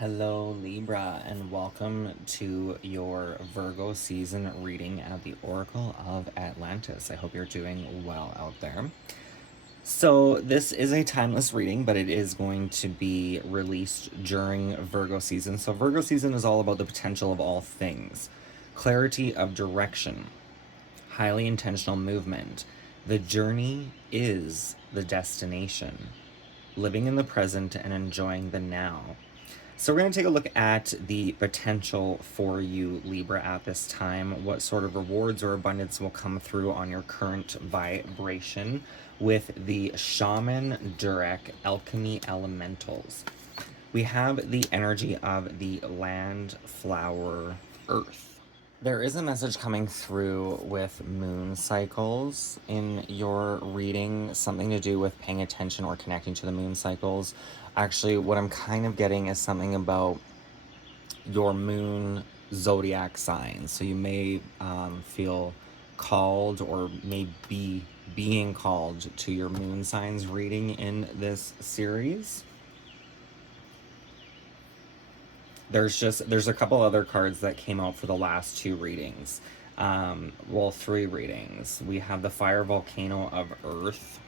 Hello, Libra, and welcome to your Virgo season reading at the Oracle of Atlantis. I hope you're doing well out there. So, this is a timeless reading, but it is going to be released during Virgo season. So, Virgo season is all about the potential of all things, clarity of direction, highly intentional movement. The journey is the destination, living in the present and enjoying the now. So we're going to take a look at the potential for you, Libra, at this time. What sort of rewards or abundance will come through on your current vibration with the Shaman Durek Alchemy Elementals. We have the energy of the land, flower, earth. There is a message coming through with moon cycles in your reading, something to do with paying attention or connecting to the moon cycles. Actually, what I'm kind of getting is something about your moon zodiac signs. So you may feel called or may be being called to your moon signs reading in this series. There's a couple other cards that came out for the last two readings. Three readings. We have the Fire Volcano of Earth.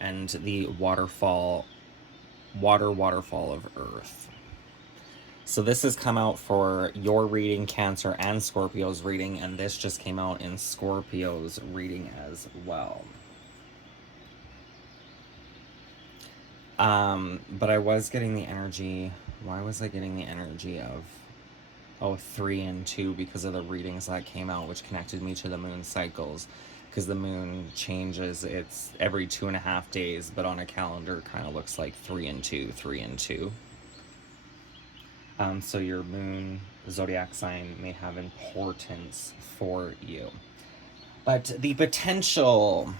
And the waterfall of Earth. So this has come out for your reading, Cancer, and Scorpio's reading, and this just came out in Scorpio's reading as well. But I was getting the energy. Why was I getting the energy of 3 and 2? Because of the readings that came out, which connected me to the moon cycles. Because the moon changes, it's every 2.5 days, but on a calendar kind of looks like 3 and 2, 3 and 2. So your moon zodiac sign may have importance for you. But the potential,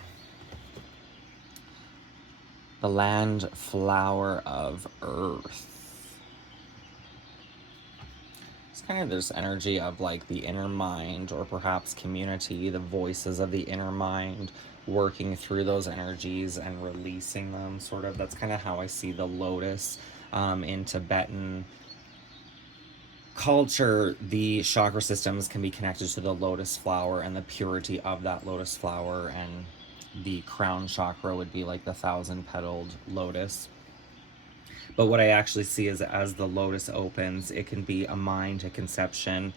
the land, flower of Earth. It's kind of this energy of like the inner mind, or perhaps community, the voices of the inner mind, working through those energies and releasing them, sort of. That's kind of how I see the lotus in Tibetan culture. The chakra systems can be connected to the lotus flower and the purity of that lotus flower, and the crown chakra would be like the 1,000-petaled lotus. But what I actually see is, as the lotus opens, it can be a mind, a conception,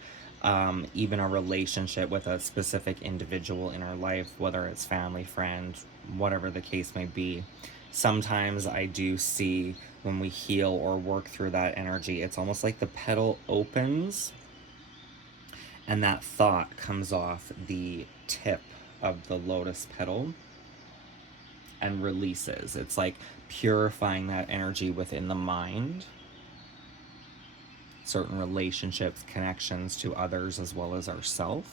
even a relationship with a specific individual in our life, whether it's family, friend, whatever the case may be. Sometimes I do see, when we heal or work through that energy, it's almost like the petal opens and that thought comes off the tip of the lotus petal and releases. It's like purifying that energy within the mind. Certain relationships, connections to others as well as ourselves.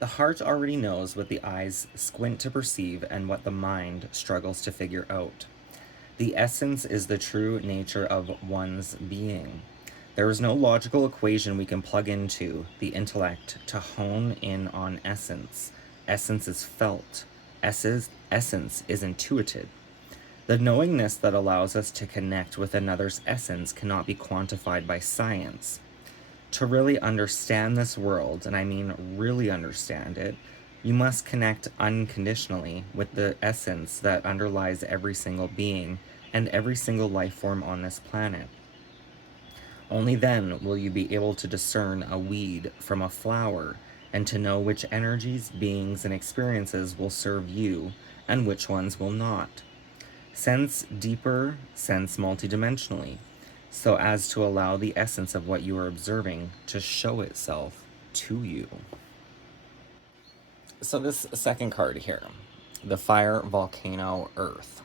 The heart already knows what the eyes squint to perceive and what the mind struggles to figure out. The essence is the true nature of one's being. There is no logical equation we can plug into the intellect to hone in on essence. Essence is felt. Essence is intuited. The knowingness that allows us to connect with another's essence cannot be quantified by science. To really understand this world, and I mean really understand it, you must connect unconditionally with the essence that underlies every single being and every single life form on this planet. Only then will you be able to discern a weed from a flower, and to know which energies, beings, and experiences will serve you and which ones will not. Sense deeper, sense multidimensionally, so as to allow the essence of what you are observing to show itself to you. So this second card here, the Fire Volcano Earth.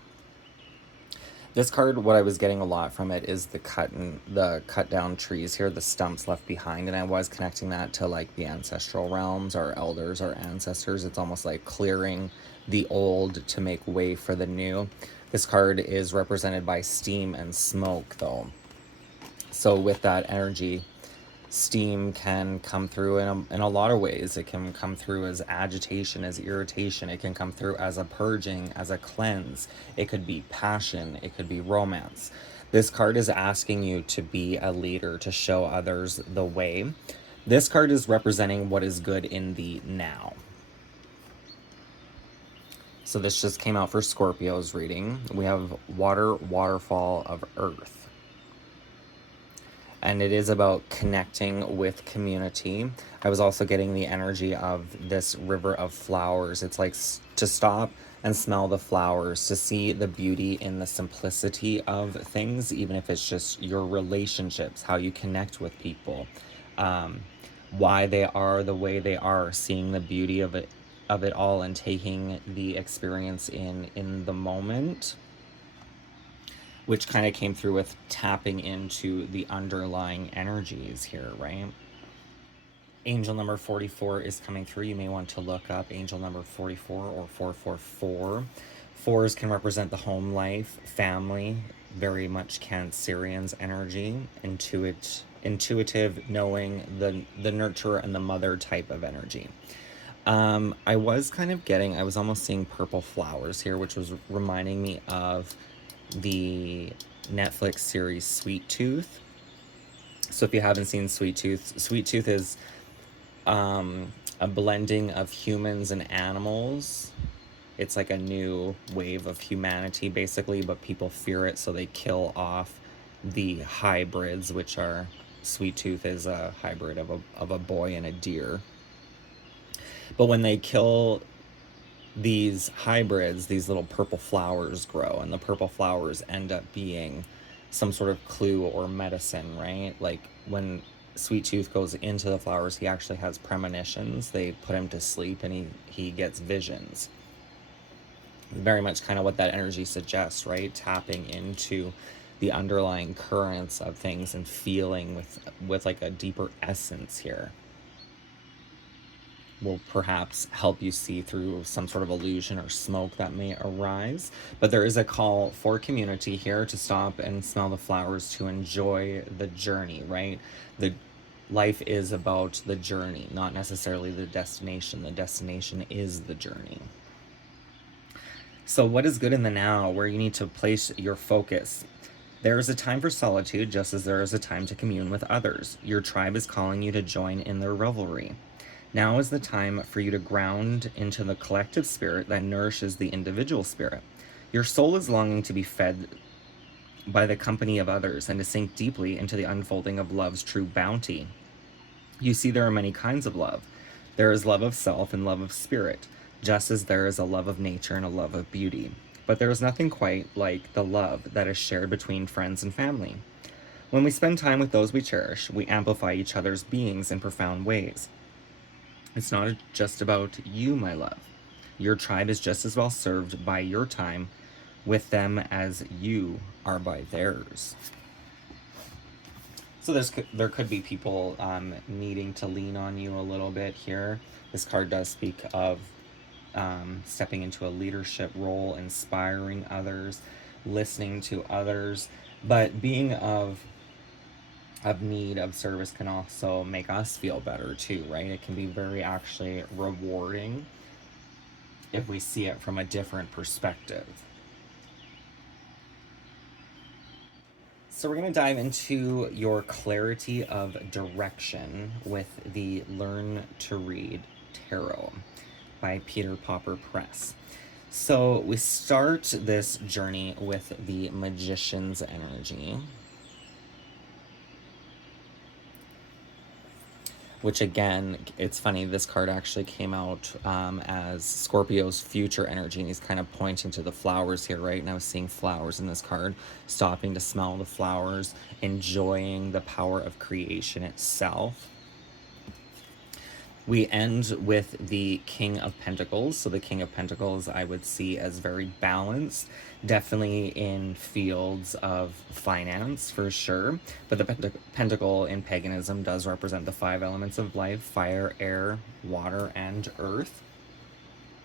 This card, what I was getting a lot from it is the cut down trees here, the stumps left behind, and I was connecting that to like the ancestral realms, our elders, our ancestors. It's almost like clearing the old to make way for the new. This card is represented by steam and smoke, though. So with that energy, Steam can come through in a lot of ways. It can come through as agitation, as irritation. It can come through as a purging, as a cleanse. It could be passion. It could be romance. This card is asking you to be a leader, to show others the way. This card is representing what is good in the now. So this just came out for Scorpio's reading. We have water, waterfall of earth. And it is about connecting with community. I was also getting the energy of this river of flowers. It's like to stop and smell the flowers, to see the beauty in the simplicity of things, even if it's just your relationships, how you connect with people, why they are the way they are, seeing the beauty of it all, and taking the experience in the moment, which kind of came through with tapping into the underlying energies here, right? Angel number 44 is coming through. You may want to look up angel number 44 or 444. Fours can represent the home life, family, very much Cancerian's energy, intuitive, knowing, the nurturer and the mother type of energy. I was almost seeing purple flowers here, which was reminding me of the Netflix series Sweet Tooth. So if you haven't seen Sweet Tooth is a blending of humans and animals. It's like a new wave of humanity, basically, but people fear it, so they kill off the hybrids, which are Sweet Tooth is a hybrid of a boy and a deer. But when they kill these hybrids, these little purple flowers grow, and the purple flowers end up being some sort of clue or medicine, right? Like when Sweet Tooth goes into the flowers, he actually has premonitions. They put him to sleep and he gets visions. Very much kind of what that energy suggests, right? Tapping into the underlying currents of things and feeling with like a deeper essence here will perhaps help you see through some sort of illusion or smoke that may arise. But there is a call for community here to stop and smell the flowers, to enjoy the journey, right? The life is about the journey, not necessarily the destination. The destination is the journey. So what is good in the now, where you need to place your focus? There is a time for solitude, just as there is a time to commune with others. Your tribe is calling you to join in their revelry. Now is the time for you to ground into the collective spirit that nourishes the individual spirit. Your soul is longing to be fed by the company of others and to sink deeply into the unfolding of love's true bounty. You see, there are many kinds of love. There is love of self and love of spirit, just as there is a love of nature and a love of beauty. But there is nothing quite like the love that is shared between friends and family. When we spend time with those we cherish, we amplify each other's beings in profound ways. It's not just about you, my love. Your tribe is just as well served by your time with them as you are by theirs. So there could be people needing to lean on you a little bit here. This card does speak of stepping into a leadership role, inspiring others, listening to others, but being of need, of service, can also make us feel better too, right? It can be very actually rewarding if we see it from a different perspective. So we're going to dive into your clarity of direction with the Learn to Read Tarot by Peter Popper Press. So we start this journey with the Magician's energy, which again, it's funny, this card actually came out as Scorpio's future energy, and he's kind of pointing to the flowers here, right? And I was seeing flowers in this card, stopping to smell the flowers, enjoying the power of creation itself. We end with the King of Pentacles. So the King of Pentacles I would see as very balanced, definitely in fields of finance for sure. But the pentacle in paganism does represent the 5 elements of life: fire, air, water, and earth.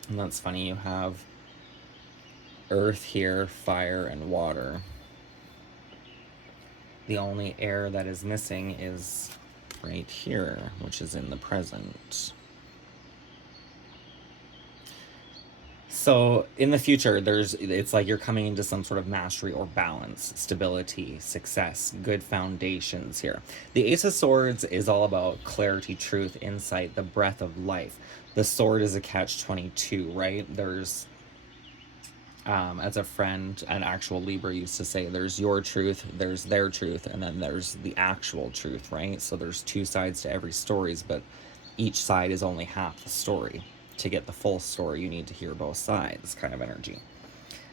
And that's funny, you have earth here, fire, and water. The only air that is missing is right here, which is in the present. So in the future, it's like you're coming into some sort of mastery or balance, stability, success, good foundations here. The Ace of Swords is all about clarity, truth, insight, the breath of life. The sword is a catch-22, right? There's as a friend, an actual Libra used to say, there's your truth, there's their truth, and then there's the actual truth, right? So there's two sides to every story, but each side is only half the story. To get the full story, you need to hear both sides, kind of energy.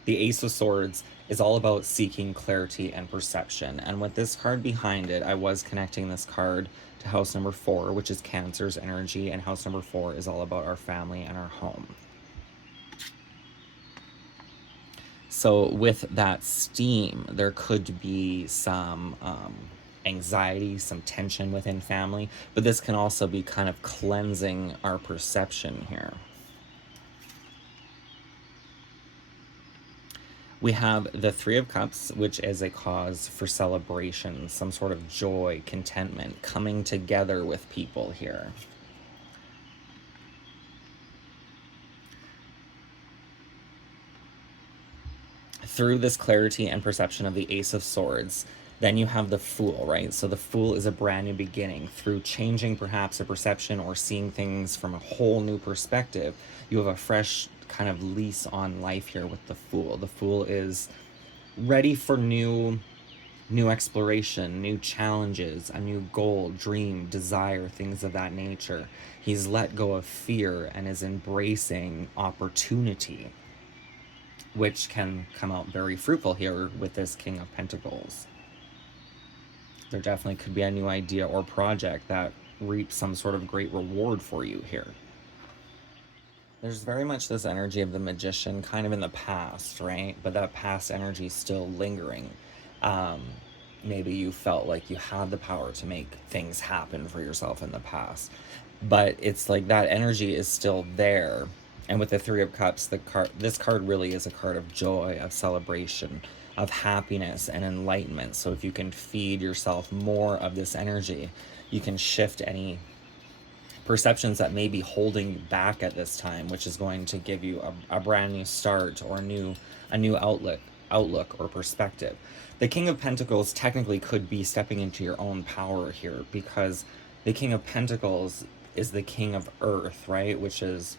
The Ace of Swords is all about seeking clarity and perception. And with this card behind it, I was connecting this card to house number 4, which is Cancer's energy, and house number 4 is all about our family and our home. So with that steam, there could be some anxiety, some tension within family, but this can also be kind of cleansing our perception here. We have the Three of Cups, which is a cause for celebration, some sort of joy, contentment, coming together with people here. Through this clarity and perception of the Ace of Swords, then you have the Fool, right? So the Fool is a brand new beginning. Through changing perhaps a perception or seeing things from a whole new perspective, you have a fresh kind of lease on life here with the Fool. The Fool is ready for new exploration, new challenges, a new goal, dream, desire, things of that nature. He's let go of fear and is embracing opportunity, which can come out very fruitful here with this King of Pentacles. There definitely could be a new idea or project that reaps some sort of great reward for you here. There's very much this energy of the Magician kind of in the past, right? But that past energy is still lingering. Maybe you felt like you had the power to make things happen for yourself in the past. But it's like that energy is still there. And with the Three of Cups, this card really is a card of joy, of celebration, of happiness and enlightenment. So if you can feed yourself more of this energy, you can shift any perceptions that may be holding you back at this time, which is going to give you a brand new start or a new outlook or perspective. The King of Pentacles technically could be stepping into your own power here, because the King of Pentacles is the King of Earth, right? Which is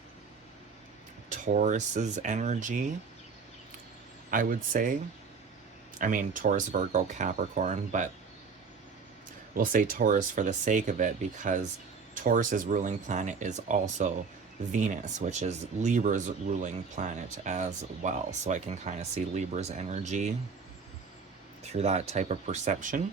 Taurus's energy, I would say. I mean, Taurus, Virgo, Capricorn, but we'll say Taurus for the sake of it, because Taurus's ruling planet is also Venus, which is Libra's ruling planet as well. So I can kind of see Libra's energy through that type of perception.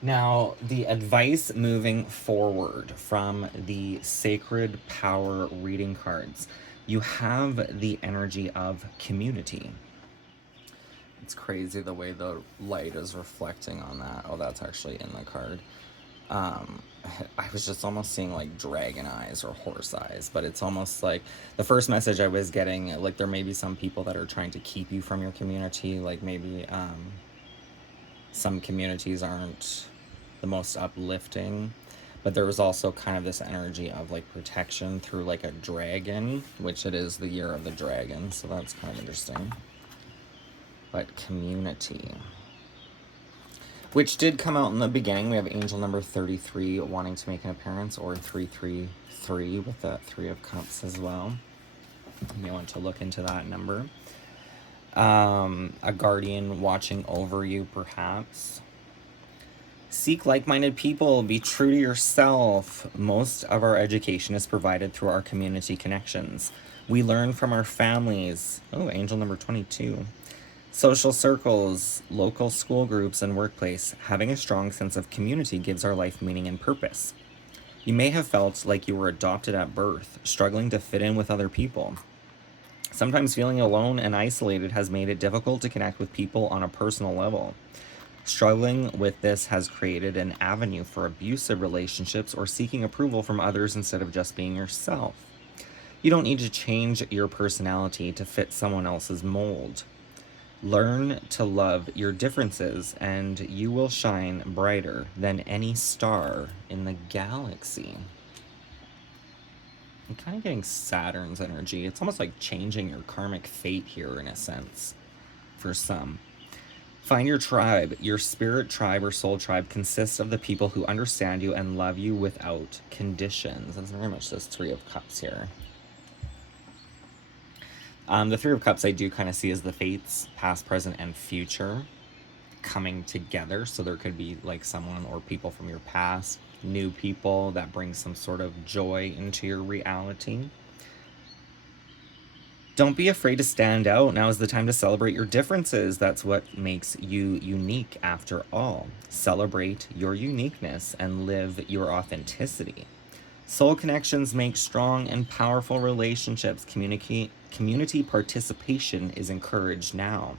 Now, the advice moving forward from the Sacred Power reading cards, you have the energy of community. It's crazy the way the light is reflecting on that. Oh, that's actually in the card. I was just almost seeing like dragon eyes or horse eyes, but it's almost like the first message I was getting, like there may be some people that are trying to keep you from your community, like maybe some communities aren't the most uplifting, but there was also kind of this energy of like protection through like a dragon, which it is the year of the dragon, so that's kind of interesting. But community, which did come out in the beginning. We have angel number 33 wanting to make an appearance, or 333 with that Three of Cups as well. You may want to look into that number. A guardian watching over you, perhaps. Seek like-minded people. Be true to yourself. Most of our education is provided through our community connections. We learn from our families. Oh, angel number 22. Social circles, local school groups, and workplace. Having a strong sense of community gives our life meaning and purpose. You may have felt like you were adopted at birth, struggling to fit in with other people. Sometimes feeling alone and isolated has made it difficult to connect with people on a personal level. Struggling with this has created an avenue for abusive relationships or seeking approval from others instead of just being yourself. You don't need to change your personality to fit someone else's mold. Learn to love your differences, and you will shine brighter than any star in the galaxy. I'm kind of getting Saturn's energy. It's almost like changing your karmic fate here, in a sense, for some. Find your tribe. Your spirit tribe or soul tribe consists of the people who understand you and love you without conditions. That's very much this Three of Cups here. The Three of Cups I do kind of see as the fates, past, present, and future, coming together. So there could be like someone or people from your past, new people that bring some sort of joy into your reality. Don't be afraid to stand out. Now is the time to celebrate your differences. That's what makes you unique after all. Celebrate your uniqueness and live your authenticity. Soul connections make strong and powerful relationships. Community participation is encouraged now.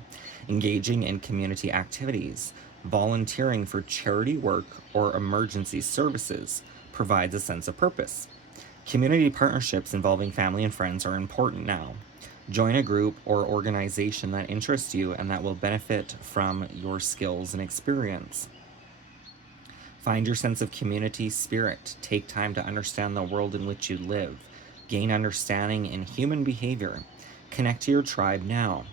Engaging in community activities, volunteering for charity work or emergency services provides a sense of purpose. Community partnerships involving family and friends are important now. Join a group or organization that interests you and that will benefit from your skills and experience. Find your sense of community spirit. Take time to understand the world in which you live. Gain understanding in human behavior. Connect to your tribe now.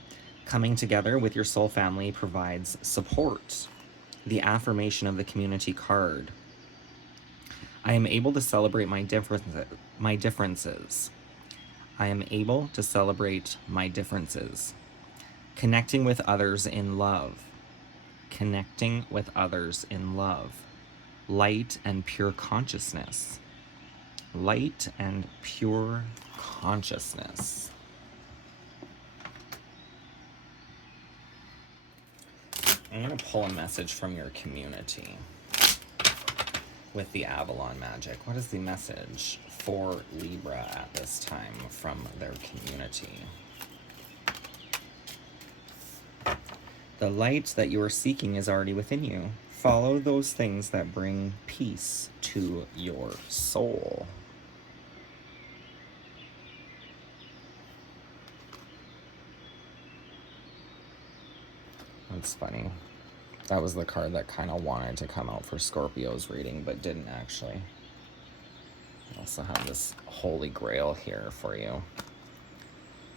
Coming together with your soul family provides support. The affirmation of the community card. I am able to celebrate my differences. I am able to celebrate my differences. Connecting with others in love. Connecting with others in love. Light and pure consciousness. Light and pure consciousness. I'm going to pull a message from your community with the Avalon magic. What is the message for Libra at this time from their community? The light that you are seeking is already within you. Follow those things that bring peace to your soul. That's funny. That was the card that kind of wanted to come out for Scorpio's reading, but didn't actually. I also have this Holy Grail here for you.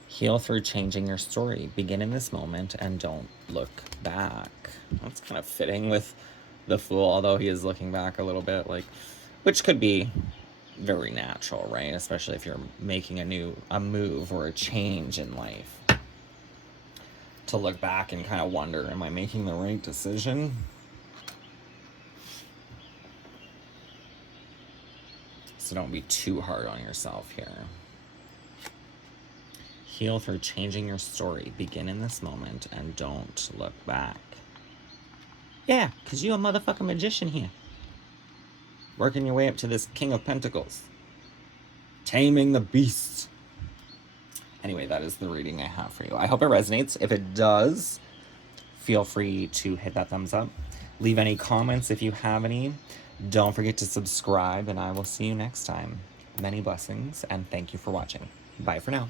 Heal through changing your story. Begin in this moment and don't look back. That's kind of fitting with the Fool, although he is looking back a little bit, like, which could be very natural, right? Especially if you're making a move or a change in life. To look back and kind of wonder, am I making the right decision? So don't be too hard on yourself here. Heal through changing your story. Begin in this moment and don't look back. Yeah, because you're a motherfucking magician here. Working your way up to this King of Pentacles. Taming the beast. Anyway, that is the reading I have for you. I hope it resonates. If it does, feel free to hit that thumbs up. Leave any comments if you have any. Don't forget to subscribe, and I will see you next time. Many blessings, and thank you for watching. Bye for now.